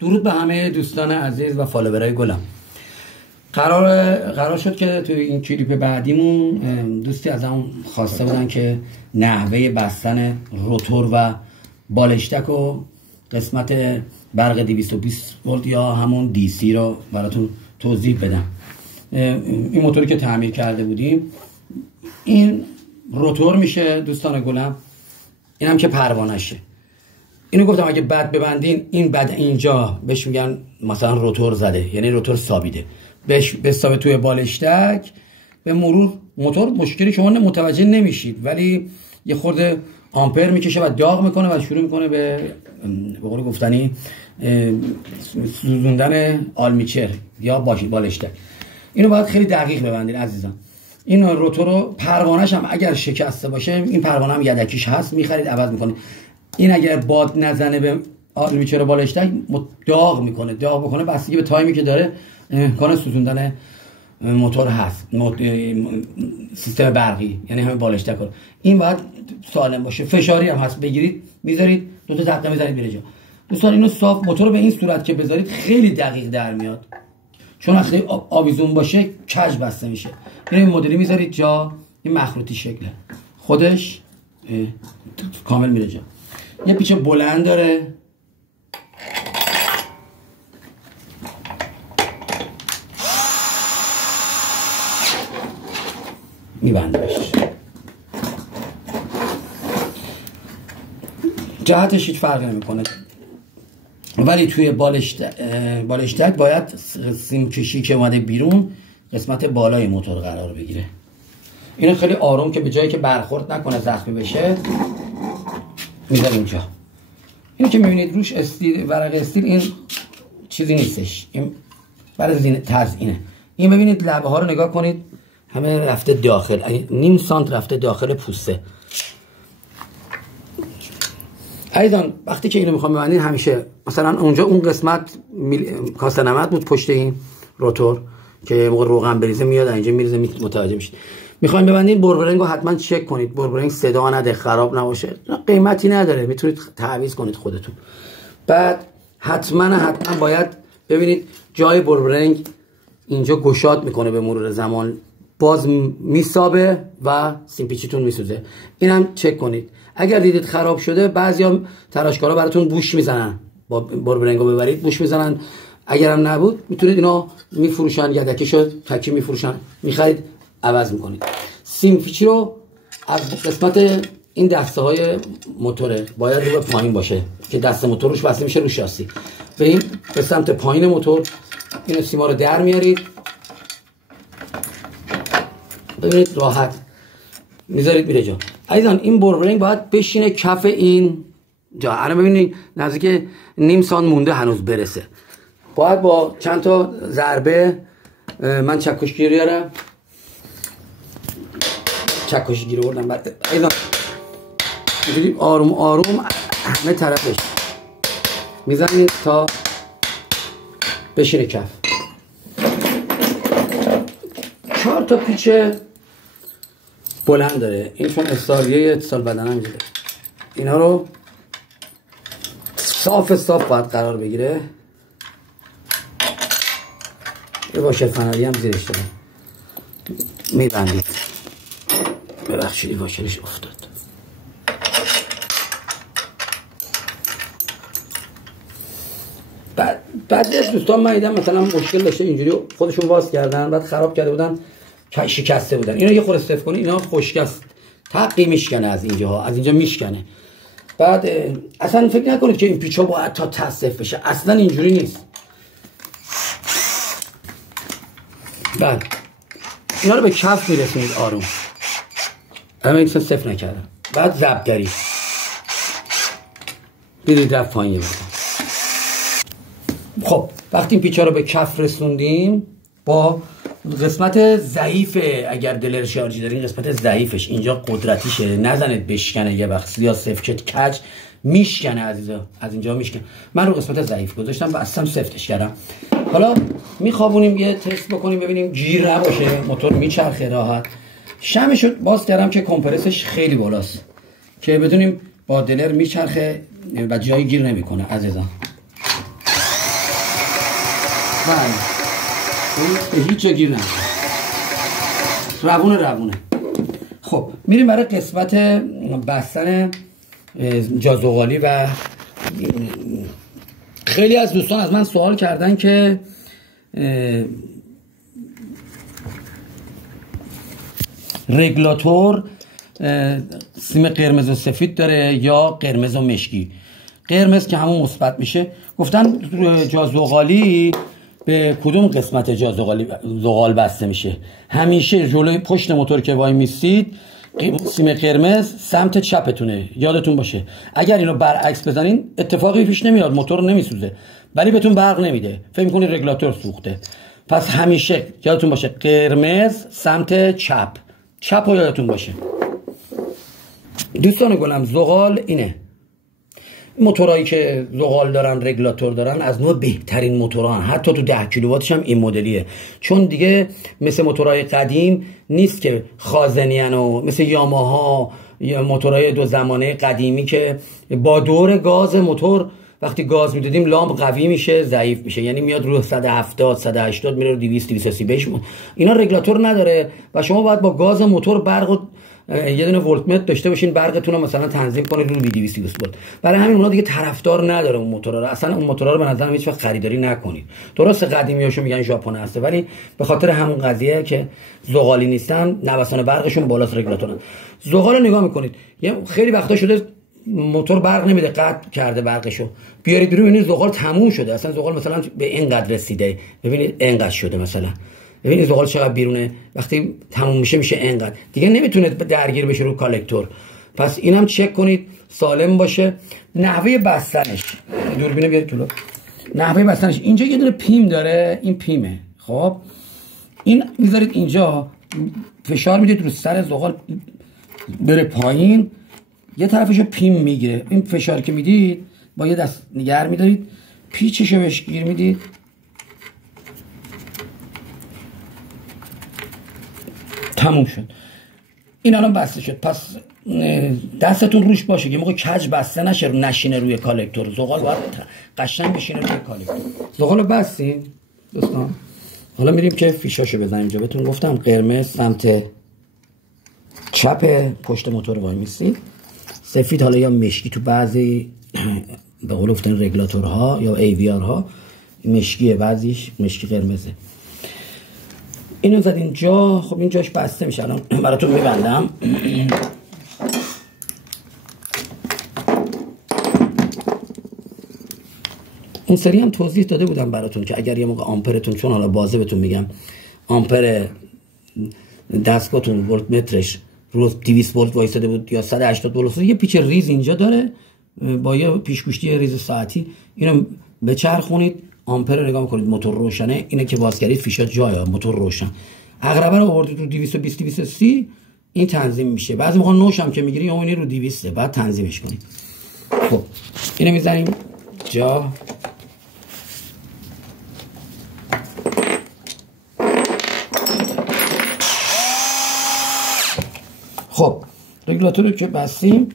درود به همه دوستان عزیز و فالوورای گلم. قرار شد که توی این کلیپ بعدیمون دوستی از همون خواسته بودن که نحوه بستن روتور و بالشتک و قسمت برق 220 ولت یا همون دی سی رو براتون توضیح بدم. این موتوری که تعمیر کرده بودیم، این روتور میشه دوستان گلم، این هم که پروانشه. اینو گفتم اگه بد ببندین، این بد اینجا بهش میگن مثلا روتور زده، یعنی روتور سابیده، بهش بسابه توی بالشتک. به مرور موتور مشکلی شما متوجه نمیشید، ولی یه خورده آمپر میکشه و داغ میکنه و شروع میکنه به قول گفتنی سوزوندن آلمیچر یا بالشتک. اینو باید خیلی دقیق ببندین عزیزان. این روتور رو پروانه‌ش هم اگر شکسته باشه، این پروانه هم یدکیش هست، میخرید عوض میکنه. این اگر باد نزنه به آلمیچر بالشتک داغ میکنه، داغ بکنه بستگی به تایمی که داره امکان سوزوندن موتور هست، سیستم برقی، یعنی همه بالشتک رو. این باید سالم باشه. فشاری هم هست، بگیرید میذارید 2 تا دقیقه میذارید میره جا. دوستان اینو صاف، موتور رو به این صورت که بذارید خیلی دقیق در میاد، چون وقتی آویزون باشه کج بسته میشه. این مدلی میذارید جا، این مخروطی شکله خودش کامل میره جا. یه پیچ بلند داره، میبندهش. جهتش هیچ فرقی نمیکنه، ولی توی بالشتک باید سیم کشی که اومده بیرون قسمت بالای موتور قرار بگیره. اینو خیلی آروم که به جایی که برخورد نکنه زخمی بشه میذاریم اینجا. اینو که میبینید روش ورق استیل، این چیزی نیستش، این برای تزیینه. این ببینید لبه ها رو نگاه کنید، همه رفته داخل، نیم سانت رفته داخل پوسته. ایضا وقتی که اینو میخوام ببندین، همیشه مثلا اونجا اون قسمت کاسه نمد بود پشت این روتور که موقع روغن بریزه میاد اینجا میریزه، متوجه میشید. میخواین ببندین، بوربرنگ رو حتما چک کنید، بوربرنگ صدا نده، خراب نباشه، قیمتی نداره، میتونید تعویض کنید خودتون. بعد حتما باید ببینید جای بوربرنگ اینجا گشاد میکنه به مرور زمان، باز میسابه و سیمپیچیتون میسوزه. اینم چک کنید. اگر دیدید خراب شده، بعضیا تراشکارا براتون بوش میزنن، با بوربرنگو ببرید بوش میزنن. اگرم نبود میتونید اینا میفروشن، یدکیشو تکی میفروشن، میخرید عوض میکنید. سیمپیچی رو از قسمت این دسته های موتوره باید رو به پایین باشه که دسته موتور روش بسته میشه رو شاسی. به سمت پایین موتور این سیما رو در میارید، ببینید راحت میذارید میره جا. عزیزان این بوربرنگ باید بشینه کف این جا. الان ببینید نزدیک نیم سانت مونده هنوز برسه. باید با چند تا ضربه، من چکشگیر بیارم، چکشگیر بردم. بعد عزیزان اینجوری آروم آروم همه طرفش میزنید تا بشینه کف. 4 تا پیچ بلند داره این، چون استاریه اتصال بدن هم میده. اینا رو صاف باید قرار بگیره. یه واشر فنری هم زیرش داره، میبندید. ببخشید واشرش افتاد. بعد دوستان من دیدم مثلا مشکل داشته، اینجوری خودشون واس کردن، بعد خراب کرده بودن، شکسته بودن. اینا یه خورده صفر کنی، اینا خشکست، تقی میشکنه از اینجاها، از اینجا میشکنه. بعد اصلا فکر نکنید که این پیچا باید تا تصف بشه، اصلا اینجوری نیست. بعد اینا رو به کف میرسونید آروم. اما این صفر نکردم. بعد ضبطگری بیدید رفت پایین. خب وقتی این پیچا رو به کف رسوندیم، با قسمت ضعیف، اگر دلر شارژی دارین قسمت ضعیفش اینجا قدرتیشه، نزنید بشکنه، یه وقت یا سفت کج میشکنه عزیزا، از اینجا میشکنه. من رو قسمت ضعیف گذاشتم و اصلا سفتش کردم. حالا میخوابونیم یه تست بکنیم ببینیم گیر نباشه، موتور میچرخه راحت. شمش رو باز کردم که کمپرسش خیلی بالاست که بدونیم با دلر میچرخه و جایی گیر نمیکنه عزیزا. به هیچ جا گیر نمیده، روونه. خب میریم برای قسمت بستن جازوغالی و خیلی از دوستان از من سوال کردن که رگولاتور سیم قرمز و سفید داره یا قرمز و مشکی. قرمز که همون مثبت میشه. گفتن جازوغالی به کدوم قسمت زغال بسته میشه؟ همیشه جلوی پشت موتور که وای میستید سیم قرمز سمت چپتونه، یادتون باشه. اگر اینو برعکس بزنین اتفاقی پیش نمیاد، موتور نمیسوزه ولی بهتون برق نمیده، فکر میکنید رگولاتور سوخته. پس همیشه یادتون باشه قرمز سمت چپ رو یادتون باشه. دوستان گلم زغال اینه، موتورایی که زغال دارن رگولاتور دارن از نوع بهترین موتوران، حتی تو 10 کیلوواتش هم این مدلیه، چون دیگه مثل موتورهای قدیم نیست که خازنین و مثل یاماها یا موتورهای 2 زمانه قدیمی که با دور گاز موتور وقتی گاز میدادیم لامپ قوی میشه ضعیف میشه، یعنی میاد رو 170 180 میره رو 200 230 بهش. اینا رگولاتور نداره و شما باید با گاز موتور برق یه دونه ولتمتر داشته باشین، برقتون رو مثلا تنظیم کنید رو 220 ولت. برای همین اونا دیگه طرفدار نداره اون موتورا رو، اصلا اون موتورا رو به نظرم هیچ وقت خریداری نکنید. درسته قدیمیاشو میگن ژاپن هسته، ولی به خاطر همون قضیه که زغالی نیستن نوسان برقشون بالاست، رگولاتورن. زغال رو نگاه میکنید خیلی وقتا شده موتور برق نمیده، قطع کرده برقشو، بیارید بیرون ببینید زغال تموم شده، اصلا زغال مثلا به اینقدر رسیده، ببینید اینقدر شده، مثلا ببینید زغال چقدر بیرونه، وقتی تموم میشه اینقدر دیگه نمیتونه درگیر بشه رو کالکتور. پس اینم چک کنید سالم باشه. نحوه بستنش، دوربینو بیارید جلو. نحوه بستنش اینجا یه دونه پیم داره، این پیمه. خب این میذارید اینجا، فشار میدید رو سر زغال بره پایین، یه طرفشو پیم میگیره. این فشار که میدید با یه دست نگه میدارید، پیچشو بهش گیر میدید، تموم شد. این الان بسته شد. پس دستتون روش باشه که موقع کج بسته نشه، نشینه روی کالکتور. زغال باید قشنگ بشینه روی کالکتور. زغالو بستیم دوستان، حالا میریم که فیشاشو بزنیم اینجا. بهتون گفتم قرمز سمت چپ پشت موتور وای میسی، سفید حالا یا مشکی تو بعضی به قول گفتن رگولاتورها یا ای وی آر ها مشکیه، بعضیش مشکی قرمزه. اینو زد اینجا. خب این جاش بسته میشه، الان براتون میبندم. این سری هم توضیح داده بودم براتون که اگر یه موقع آمپرتون، چون حالا بازه بهتون میگم، آمپر دستگاهتون ولتمترش رو 200 ولت وایساده بود یا 180 ولت، یه پیچ ریز اینجا داره با یه پیشگوشتی ریز ساعتی، اینو بچرخونید، آمپر رو نگاه میکنید، موتور روشنه. اینه که باز کردید فیشات جایه، موتور روشن. عقربه رو آوردید رو 220 230 این تنظیم میشه. بعضی موقع نوش هم که میگیری یا اونی رو 200 بعد تنظیمش کنید. خب اینو میذاریم جا. خب رگولاتور رو که بستیم،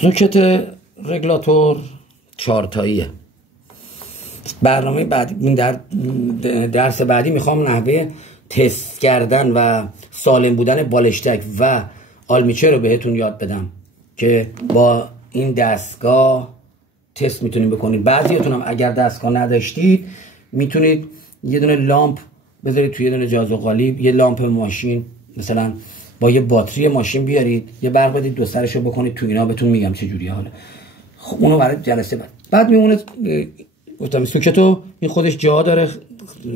سوکت رگولاتور 4 تاییه. برنامه بعدی، در درس بعدی میخوام نحوه تست کردن و سالم بودن بالشتک و آلمیچر رو بهتون یاد بدم که با این دستگاه تست میتونید بکنید. بعضیاتون هم اگر دستگاه نداشتید میتونید یه دونه لامپ بذارید توی یه دونه جازوغالی، یه لامپ ماشین مثلا با یه باتری ماشین بیارید، یه برق بدید، دو سرشو بکنید تو اینا، بهتون میگم چه جوریه. حالا خب اونو برای جلسه بعد میمونه. گفتم سوکتو این خودش جا داره،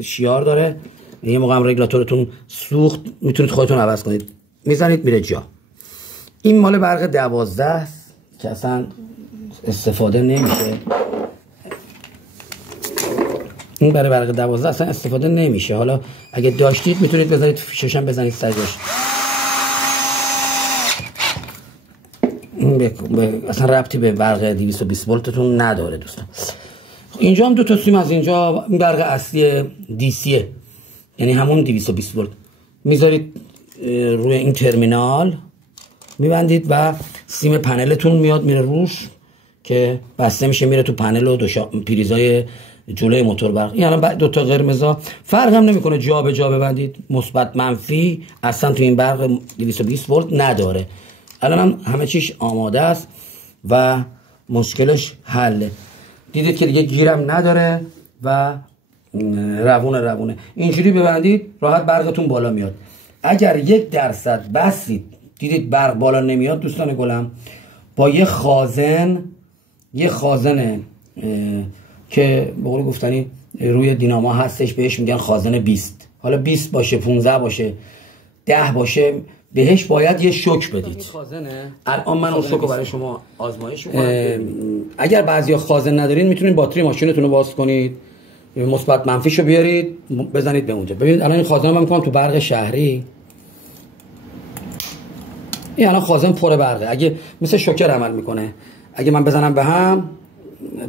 شیار داره، یه موقع هم رگولاتورتون سوخت میتونید خودتون عوض کنید، میزنید میره جا. این مال برق 12 است که اصلا استفاده نمیشه. این برای برق 12 اصلا استفاده نمیشه. حالا اگه داشتید میتونید بذارید فیشش هم بزنید سرش. اصلا ربطی به برق 220 ولتتون نداره دوستان. اینجا هم 2 تا سیم از اینجا، این برق اصلی دیسیه، یعنی همون 220 ولت میذارید روی این ترمینال، میبندید و سیم پنلتون میاد میره روش که بسته میشه، میره تو پنل و پریزای جلوی موتور برق. این الان دو تا قرمزا فرق هم نمیکنه جا به جا ببندید، مثبت منفی اصلا تو این برق 220 ولت نداره. الان هم همه چیش آماده است و مشکلش حله. دیدید که دیگه گیرم نداره و روونه. اینجوری ببندید راحت برقتون بالا میاد. اگر 1% بسید دیدید برق بالا نمیاد دوستان گلم، با یه خازن که به قول گفتنی روی دیناما هستش بهش میگن خازن 20، حالا 20 باشه 15 باشه 10 باشه، بهش باید یه شوک بدید. الان من اون شوک رو برای شما آزمایش میکنم. اگر بعضیا خازن ندارین میتونید باتری ماشینتون رو باز کنید، مثبت منفیشو بیارید بزنید به اونجا. ببینید الان این خازن رو من میکنم تو برق شهری، این الان خازن پر برقه، اگه مثل شوکر عمل میکنه، اگه من بزنم به هم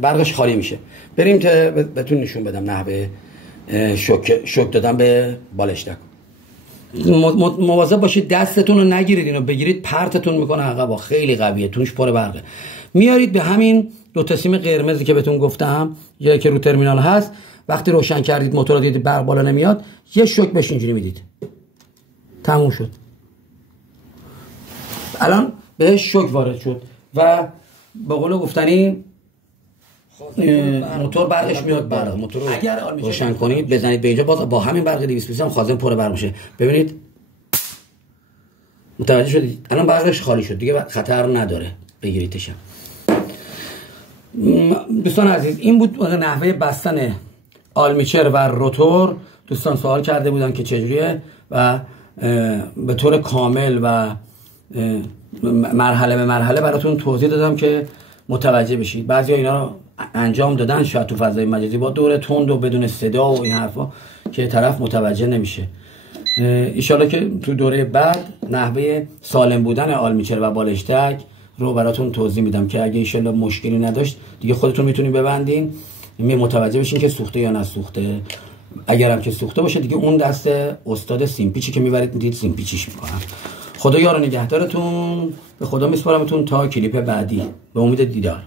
برقش خالی میشه. بریم تا بهتون نشون بدم نحوه شوک دادن به بالشتک. مواظب باشید دستتون رو نگیرید، اینو بگیرید پرتتون میکنه عقبا، خیلی قویه، توش پر برقه. میارید به همین دو تا سیم قرمزی که بهتون گفتم، یکی که رو ترمینال هست، وقتی روشن کردید موتور رو دیدید برق بالا نمیاد، یه شوک بهش اینجوری میدید، تموم شد. الان بهش شوک وارد شد و به قول گفتنی موتور برقش میاد بالا. موتور اگر روشن کنید بزنید به اینجا، باز با همین برق 220 هم خازن پر برق میشه. ببینید متوجه شدید؟ الان برقش خالی شد دیگه، خطر نداره بگیریدش. دوستان عزیز این بود نحوه بستن آلمیچر و روتور. دوستان سوال کرده بودن که چجوریه و به طور کامل و مرحله به مرحله براتون توضیح دادم که متوجه بشید. بعضیا اینا رو انجام دادن شاید تو فضای مجازی با دور تند و بدون صدا و این حرفا که طرف متوجه نمیشه. ایشالا که تو دوره بعد نحوه سالم بودن آلمیچر و بالشتک رو براتون توضیح میدم که اگه ایشالا مشکلی نداشت دیگه خودتون میتونین ببندین، متوجه بشین که سوخته یا نسوخته. اگرم که سوخته باشه دیگه اون دست استاد سیمپیچی که میبرید میدید سیمپیچیش میکنن. خدا یار و نگهدارتون، به خدا میسپارمتون تا کلیپ بعدی، به امید دیدار.